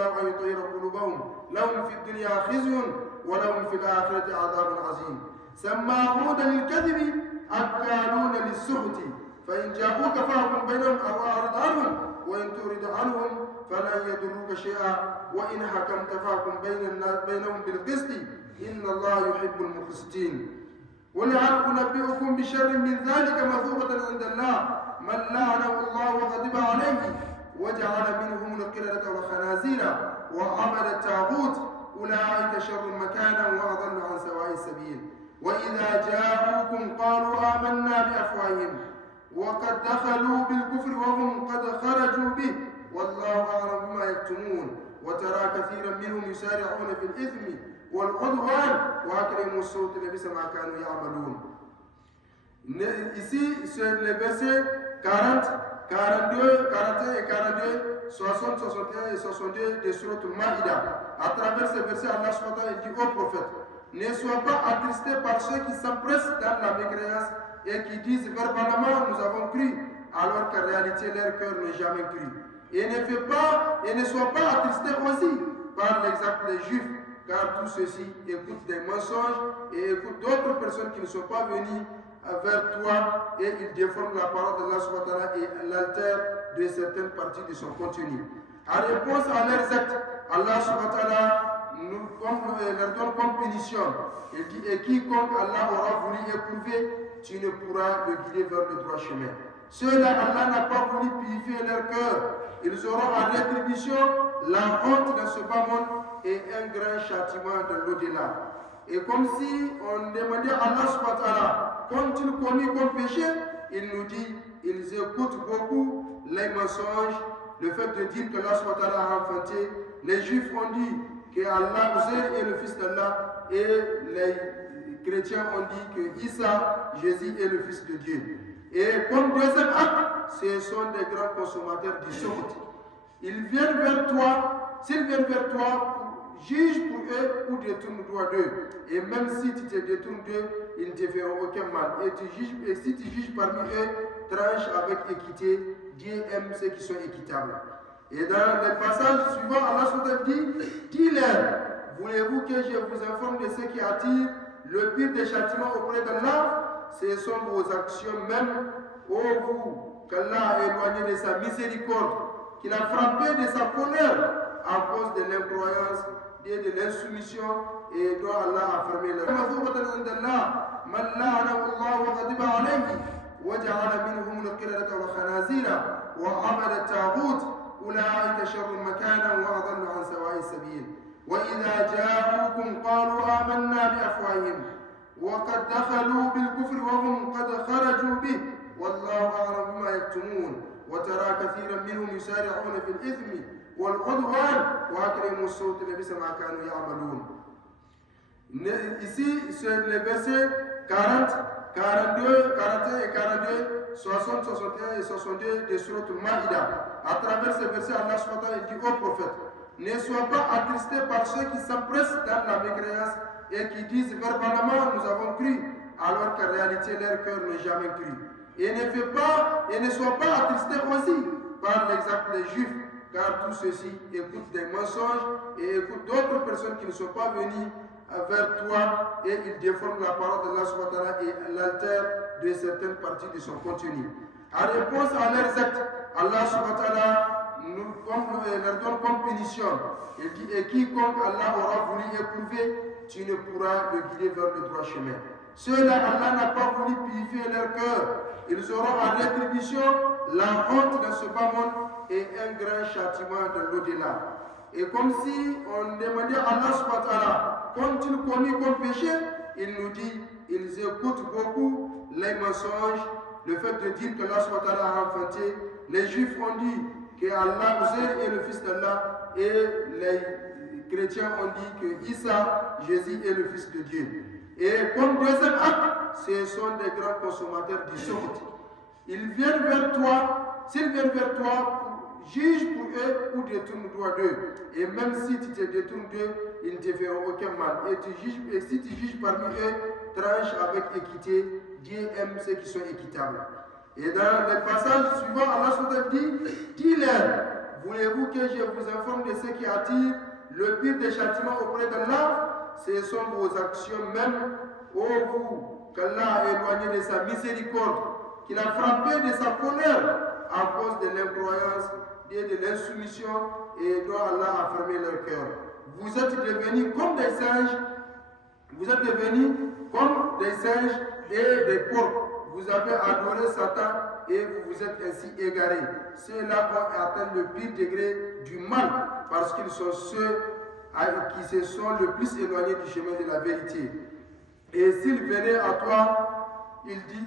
الله أن يطهر قلوبهم لهم في الدنيا خزي ولهم في الآخرة عذاب عظيم سماعون للكذب أكالون للسحت فإن جاءوك فاحكم بينهم أو أعرض عنهم وإن تعرض عنهم فلن يضروك شيئا وإن حكمت فاحكم بينهم بالقسط إن الله يحب المقسطين ولعل أنبئكم بشر من ذلك مثوبة عند الله من لعنه الله وغضب عليه وجعل منهم القردة والخنازير وعبد الطاغوت أولئك شر مكانا وأضل عن سواء السبيل وإذا جاءوكم قالوا آمنا بأفواههم وقد دخلوا بالكفر وهم قد خرجوا به والله أعلم بما يكتمون وترى كثيرا منهم يسارعون في الإثم والعدوان وأكلهم الصوت لبئس ما كانوا يعملون. Ici, c'est le verset 40, 42, 41 et 42, 60, 61 et 62 de Sourate Al-Maïda. À travers ces versets, Allah SWT dit au prophète, ne sois pas attristé par ceux qui s'empressent dans la mécréance et qui disent verbalement nous avons cru, alors qu'en réalité leur cœur n'a jamais cru. Et ne sois pas attristé aussi par l'exemple des Juifs, car tous ceux-ci écoutent des mensonges et écoutent d'autres personnes qui ne sont pas venues vers toi et ils déforment la parole d'Allah subhanahu et l'altèrent de certaines parties de son contenu. En réponse à leurs actes, Allah subhanahu leur donne comme punition. Il dit, et quiconque Allah aura voulu éprouver, tu ne pourras le guider vers le droit chemin. Ceux-là, Allah n'a pas voulu purifier leur cœur. Ils auront en rétribution la honte dans ce bas monde et un grand châtiment de l'au-delà. Et comme si on demandait à Allah subhanahu wa ta'ala, qu'ont-ils commis comme péché? Il nous dit, ils écoutent beaucoup les mensonges, le fait de dire que Allah subhanahu wa ta'ala a enfanté. Les Juifs ont dit que Allah Uzair est le fils d'Allah et les chrétiens ont dit que Isa, Jésus, est le fils de Dieu. Et comme deuxième acte, ce sont des grands consommateurs du suhut. Ils viennent vers toi, s'ils viennent vers toi, juge pour eux ou détourne-toi d'eux. Et même si tu te détournes d'eux, ils ne te feront aucun mal. Et si tu juges parmi eux, tranche avec équité. Dieu aime ceux qui sont équitables. Et dans les passages suivants, Allah dit, dis-leur, voulez-vous que je vous informe de ce qui attire le pire des châtiments auprès d'Allah? Ce sont vos actions même, ô vous, qu'Allah a éloigné de sa miséricorde, qu'il a frappé de sa colère à cause de l'incroyance et de l'insoumission et dont Allah a fermé leur أولئك شر مكانا وأضل عن سواء السبيل وإذا جاءوكم قالوا آمنا بأفواههم وقد دخلوا بالكفر وهم قد خرجوا به والله أعلم بما يكتمون وترى كثيرا منهم يسارعون في الإثم والعدوان وأكلهم الصوت لبئس ما كانوا يعملون. Ici, c'est les versets 40, 42, 41 et 42, 60, 61 et 62 de Sourate Al-Maïda. À travers ces versets, Allah SWT dit au prophète, ne sois pas attristé par ceux qui s'empressent dans la mécréance et qui disent verbalement nous avons cru, alors qu'en réalité leur cœur n'a jamais cru. Et ne sois pas attristé aussi par l'exemple des Juifs, car tous ceux-ci écoutent des mensonges et écoutent d'autres personnes qui ne sont pas venues vers toi et ils déforment la parole d'Allah subhanahu wa ta'ala et l'altèrent de certaines parties de son contenu. En réponse à leurs actes, Allah subhanahu wa ta'ala leur donne comme punition. Il dit, et quiconque Allah aura voulu éprouver, tu ne pourras le guider vers le droit chemin. Ceux-là, Allah n'a pas voulu purifier leur cœur. Ils auront en rétribution la honte dans ce bas monde et un grand châtiment de l'au-delà. Et comme si on demandait à Allah subhanahu wa ta'ala, qu'ont-ils commis comme péché? Il nous dit, ils écoutent beaucoup les mensonges, le fait de dire que Allah subhanahu wa ta'ala a enfanté. Les Juifs ont dit que Allah Uzair est le fils d'Allah et les chrétiens ont dit que Isa, Jésus, est le fils de Dieu. Et comme deuxième acte, ce sont des grands consommateurs du suhut. Ils viennent vers toi, s'ils viennent vers toi, juge pour eux ou détourne-toi d'eux. Et même si tu te détournes d'eux, ils ne te feront aucun mal. Et si tu juges parmi eux, tranche avec équité. Dieu aime ceux qui sont équitables. Et dans les passages suivants, Allah dit, dis-leur, voulez-vous que je vous informe de ce qui attire le pire des châtiments auprès d'Allah? Ce sont vos actions même, ô vous, qu'Allah a éloigné de sa miséricorde, qu'il a frappé de sa colère à cause de l'incroyance et de l'insoumission, et dont Allah a fermé leur cœur. Vous êtes devenus comme des singes, et des porcs. Vous avez adoré Satan et vous vous êtes ainsi égarés. Ceux-là ont atteint le pire degré du mal parce qu'ils sont ceux qui se sont le plus éloignés du chemin de la vérité. Et s'ils venaient à toi,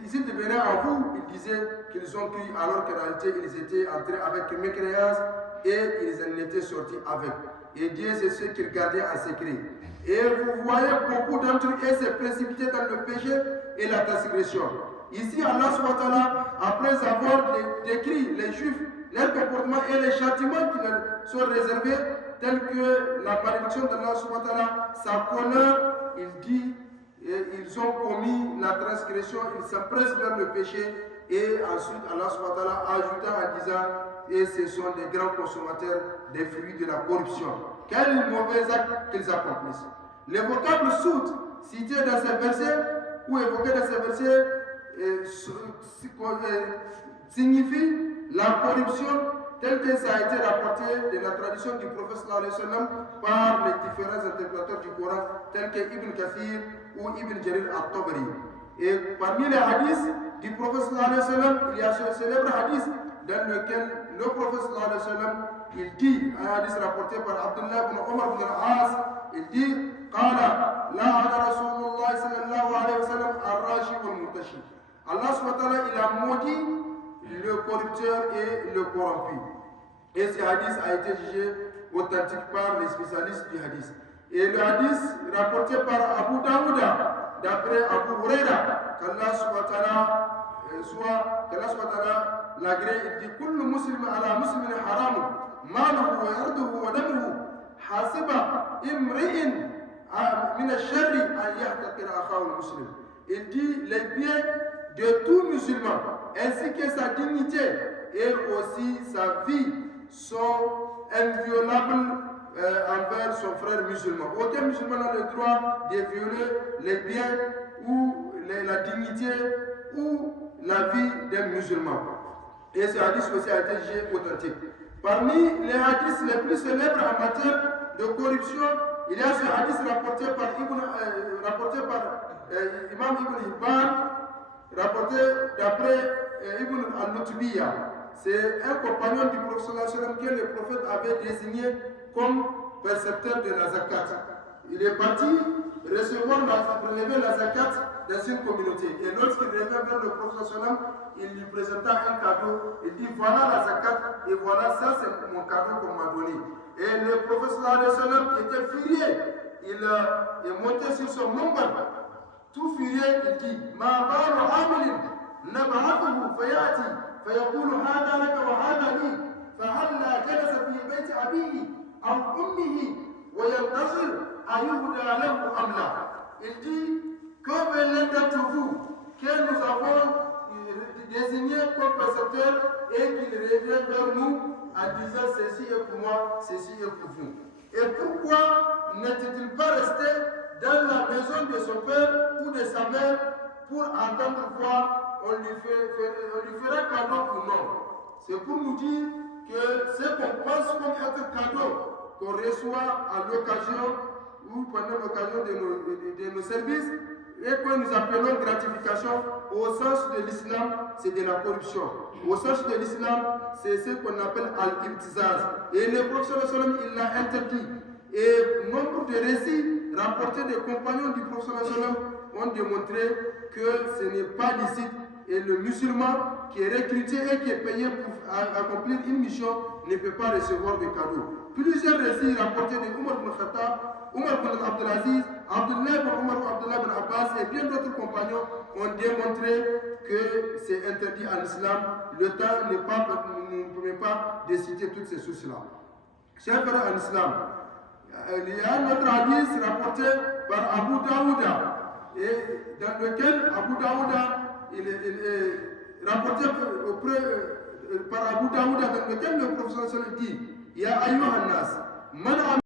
s'ils venaient à vous, ils disaient qu'ils ont cru alors qu'en réalité ils étaient entrés avec mécréance et ils en étaient sortis avec. Et Dieu c'est ce qu'ils gardaient en secret. Et vous voyez beaucoup d'entre eux se précipiter dans le péché et la transgression. Ici, Allah subhanahu wa ta'ala, après avoir décrit les Juifs, leur comportement et les châtiments qui leur sont réservés, tels que la malédiction d'Allah subhanahu wa ta'ala, sa colère, il dit, ils ont commis la transgression, ils s'empressent vers le péché, et ensuite Allah subhanahu wa ta'ala ajouta en disant, et ce sont des grands consommateurs des fruits de la corruption. Quel mauvais acte qu'ils accomplissent. Les vocables soutes cités dans ces versets, ou évoqués dans ces versets, signifie la corruption telle que ça a été rapporté de la tradition du prophète sallallahu alayhi wa sallam par les différents interprétateurs du Coran tels que Ibn Kathir ou Ibn Jarir al-Tabari. Et parmi les hadiths du prophète sallallahu alayhi wa sallam, il y a ce célèbre hadith dans lequel le prophète sallallahu alayhi wa sallam, il dit, un hadith rapporté par Abdullah ibn Omar ibn al-As, il dit Qala la'ana Rasulullah sallallahu alayhi wa sallam ar-rashi wal-murtashi. Allah subhanahu wa ta'ala, il a maudit le corrupteur et le corrompu. Et ce hadith a été jugé authentique par les spécialistes du hadith. Et le hadith rapporté par Abu Daouda, d'après Abu Huraira, qu'Allah subhanahu wa ta'ala l'agrée, il dit Kullu muslim ala muslimin haramun, maluhu wa yarduhu wa damuhu, hasiba imri'in min al-sharri an yahtaqira akhahu al-muslim. Il dit les biens de tout musulman, ainsi que sa dignité et aussi sa vie, sont inviolables envers son frère musulman. Aucun musulman n'a le droit de violer les biens ou la dignité ou la vie d'un musulman. Et ce hadith aussi a été jugé authentique. Parmi les hadiths les plus célèbres en matière de corruption, il y a ce hadith rapporté par Imam Ibn Hibban, rapporté d'après Ibn al-Nutbiya. C'est un compagnon du prophète que le prophète avait désigné comme percepteur de la zakat. Il est parti relever la zakat dans une communauté. Et lorsqu'il revient vers le prophète, il lui présenta un cadeau. Il dit voilà la zakat et voilà ça c'est mon cadeau qu'on m'a donné. Et le prophète était furieux. Il est monté sur son nombre. Tout furieux, il dit Ma balu amilin nab'athuhu fayati fayaqulu hada laka wa hada li fahalla jalasa fi bayti abihi aw ummihi wa yantazir ayuhda lahu am la. Il dit que l'un d'entre vous que nous avons désigné comme précepteur et qu'il revient vers nous en disant ceci est pour moi, ceci est pour vous. Et pourquoi n'était-il pas resté dans la maison de son père ou de sa mère pour entendre voir on lui fera cadeau ou non? C'est pour nous dire que ce qu'on pense comme être cadeau qu'on reçoit à l'occasion ou pendant l'occasion de nos services et que nous appelons gratification, au sens de l'islam, c'est de la corruption. Au sens de l'islam, c'est ce qu'on appelle al-ibtizaz. Et le prophète il l'a interdit. Et nombre de récits rapportés des compagnons du prophète ont démontré que ce n'est pas licite. Et le musulman qui est recruté et qui est payé pour accomplir une mission ne peut pas recevoir de cadeaux. Plusieurs récits rapportés de Omar ibn Khattab, Omar ibn Abdelaziz, Abdullah ibn Omar ou Abdullah ibn Abbas et bien d'autres compagnons ont démontré que c'est interdit en islam. Le temps ne permet pas de citer toutes ces sources-là. Chers frères en islam, il y a un autre hadith rapporté par Abu Daouda, et dans lequel Abu Daouda il est rapporté par Abu Daoud, dans lequel le professeur dit, Ya ayyuhan nas, man